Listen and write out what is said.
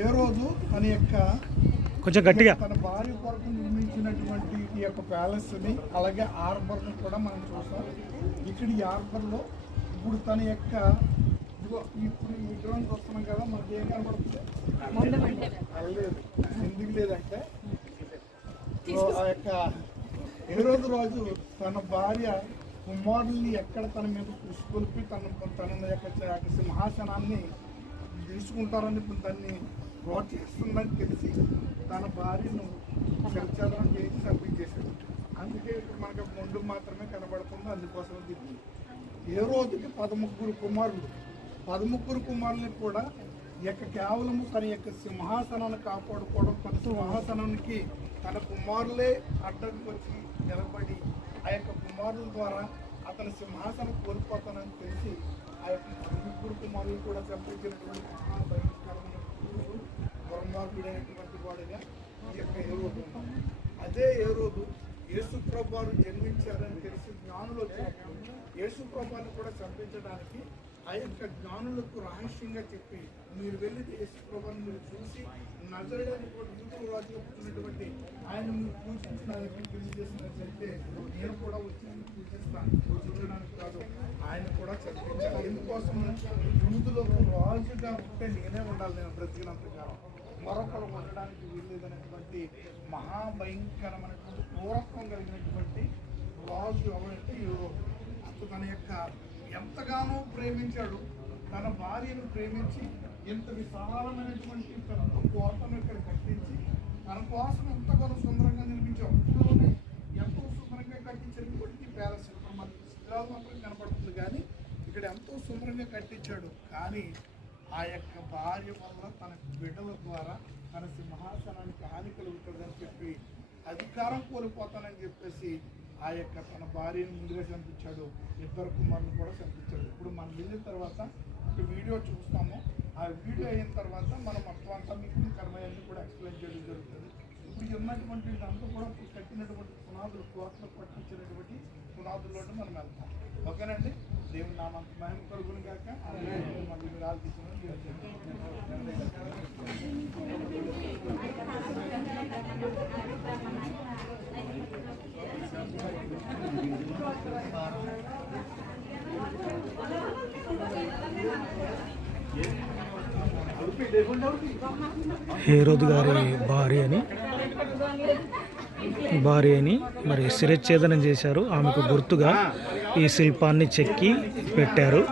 హేరోదు తన యొక్క కొంచెం గట్టిగా తన భార్య కొరకు నిర్మించినటువంటి ఈ యొక్క ప్యాలెస్ని అలాగే ఆర్బర్ని కూడా మనం చూస్తాం. ఇక్కడ ఈ ఆర్బర్లో ఇప్పుడు తన యొక్క ఇప్పుడు ఈ విగ్రహం చూస్తున్నాం కదా, మనకి ఏం కనబడుతుంది? లేదు, ఎందుకు లేదంటే ఆ యొక్క హేరోదు రాజు తన భార్య కుమారుల్ని ఎక్కడ తన మీద పుష్కొల్పి తన యొక్క సింహాసనాన్ని తీసుకుంటారని దాన్ని ప్రోత్సహిస్తుందని తెలిసి తన భార్యను చర్చలను చేసి చంపించేశాడు. అందుకే ఇప్పుడు మనకు ముందు మాత్రమే కనబడుతుంది. అందుకోసం దీన్ని హేరోదుకి 13 కుమారులు. 13 కుమారులని కూడా కేవలము తన యొక్క సింహాసనాన్ని కాపాడుకోవడం, తన సింహాసనానికి తన కుమారులే అడ్డంకి వచ్చి నిలబడి ఆ యొక్క కుమారుల ద్వారా అతని సింహాసనం కోల్పోతానని తెలిసి ఆ యొక్క 13 కుమారులు కూడా చంపించినటువంటి మహాభయంకరమైన దుర్మార్గుడైనటువంటి వాడుగా ఈ యొక్క హేరోదు. అదే హేరోదు యేసు ప్రభువారు జన్మించారని తెలిసి జ్ఞానులు వచ్చినప్పుడు యేసు ప్రభువారిని కూడా చంపించడానికి ఆ యొక్క జ్ఞానులకు రహస్యంగా చెప్పి, మీరు వెళ్ళి యేసు ప్రభువారిని మీరు చూసి నజరేయుడైన యూదుల రాజుగా పుట్టినటువంటి ఆయన మీరు పూజించడానికి తెలియజేసినట్లయితే నేను కూడా వచ్చి పూజిస్తాను. పూజించడానికి కాదు, ఆయన కూడా చంపించాను. ఎందుకోసం యూదులకు రాజుగా ఉంటే నేనే ఉండాలి, నేను బ్రతికినంత కాలం మరొకరు ఉండడానికి వీల్లేదనేటువంటి మహాభయంకరమైనటువంటి క్రూరత్వం కలిగినటువంటి రాజు ఎవరంటే అతను తన యొక్క ఎంతగానో ప్రేమించాడు. తన భార్యను ప్రేమించి ఎంత విశాలమైనటువంటి పెద్ద కోటను ఇక్కడ కట్టించి తన కోసం ఎంతగానో సుందరంగా నిర్మించాడు. ఇందులోనే ఎంతో సుందరంగా కట్టించినటువంటి ప్యాలెస్ మనకి శిథిలాలు మాత్రం కనపడుతుంది, కానీ ఇక్కడ ఎంతో సుందరంగా కట్టించాడు. కానీ ఆ యొక్క భార్య వల్ల తన బిడ్డల ద్వారా తన సింహాసనానికి హాని కలుగుతుందని చెప్పి అధికారం కోల్పోతానని చెప్పేసి ఆ యొక్క తన భార్యను ముందుగా చంపించాడు. 2 కుమారులను కూడా చంపించాడు. ఇప్పుడు మనం వెళ్ళిన తర్వాత ఒక వీడియో చూస్తాము. ఆ వీడియో అయిన తర్వాత మనం మొత్తం అంతా మీకు కర్మయ్యని కూడా ఎక్స్ప్లెయిన్ చేయడం జరుగుతుంది. ఇప్పుడు ఉన్నటువంటి అంతా కూడా కట్టినటువంటి పునాదులు, కోట్ల పట్టించినటువంటి పునాదుల్లోనే మనం వెళ్తాం. ఓకేనండి. దేవుని నామానికి మహిమ కలుగును గాక. మళ్ళీ మీరు ఆలోచించిన హేరోదు గారి భార్య అని మరి శిరచ్ఛేదనం చేశారు. ఆమెకు గుర్తుగా ఈ శిల్పాన్ని చెక్కి పెట్టారు.